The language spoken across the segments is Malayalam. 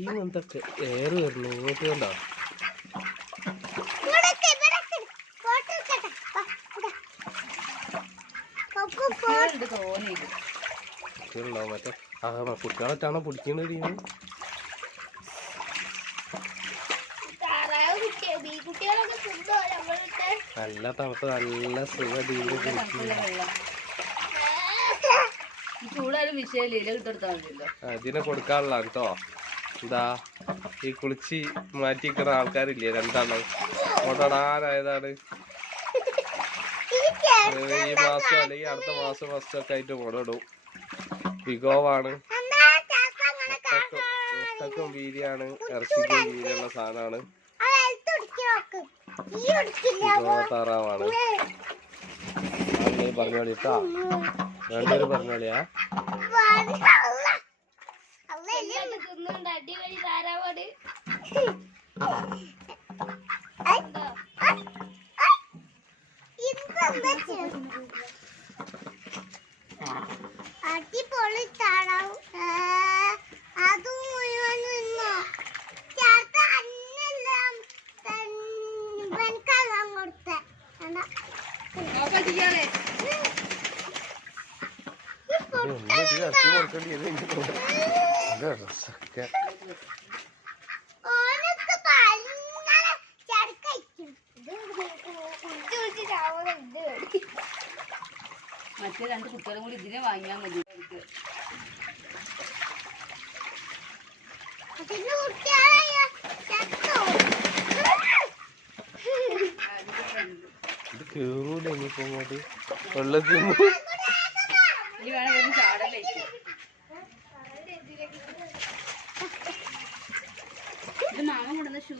അടിയിൽ എന്തൊക്കെ എയർ വരുന്നു ഇങ്ങോട്ട് കണ്ടോ. കുട്ടികളുണ്ടാവും മറ്റേ കുട്ടികളെറ്റാണോ പിടിക്കുന്നത്. നല്ല തണുപ്പ് നല്ല സുഖം. ഇതിനെ കൊടുക്കാനുള്ള കേട്ടോ. എന്താ ഈ കുളിച്ച് മാറ്റിക്കുന്ന ആൾക്കാരില്ലേ രണ്ടെണ്ണം കൊണ്ടാടാനായതാണ്. ഈ മാസം അല്ലെങ്കിൽ അടുത്ത മാസം ഫസ്റ്റൊക്കെ ആയിട്ട് കൊണ്ടിടും. വിഗോവാണ്. മുട്ടക്കും വീതിയാണ്, ഇറച്ചിക്കും വീതിയുള്ള സാധനമാണ്. വിഗോ താറാവാണ്. പറഞ്ഞോളി കേട്ടോ, രണ്ടുപേര് പറഞ്ഞോളിയാ. അടിപൊളി താറാവ്. അത് മുഴുവൻ നിന്നോ ചേർത്തെല്ലാം വെൻകള്ളം കൊടുത്ത മറ്റേ രണ്ട് കുട്ടികളും കൂടി ഇതിനെ വാങ്ങിയാൽ മതി. ഇത് കേറൂല ഇനിയിപ്പോ അങ്ങോട്ട് വെള്ളത്തിൽ. ഇനി വേണം വരുന്ന ചാടലേക്ക്. ഇത് മാമ കൊണ്ടുവന്ന ഷൂ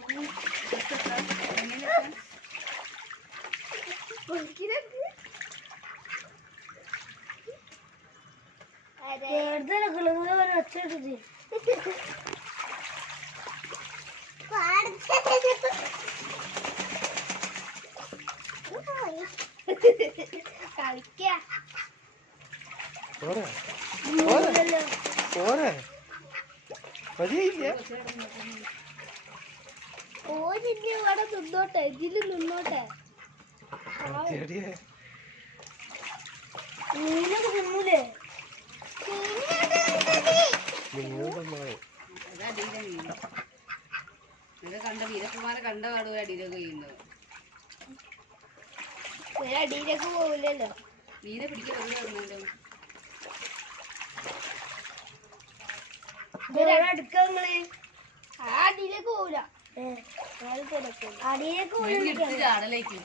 ഇവിടെ നിന്നോട്ടെ, ഇതില് നിന്നോട്ടെ. മീനൊക്കെ തിന്നൂലേ? കണ്ട വീരകുമാരെ കണ്ട പാടും അടിയിലൊക്കെ ചെയ്യുന്നത്. അടിയിലേക്ക് പോവില്ലല്ലോ. മീനെ പിടിക്കാൻ അടിയിലേക്ക് പോവില്ല. അടിയിലേക്ക് ചാടലേക്ക്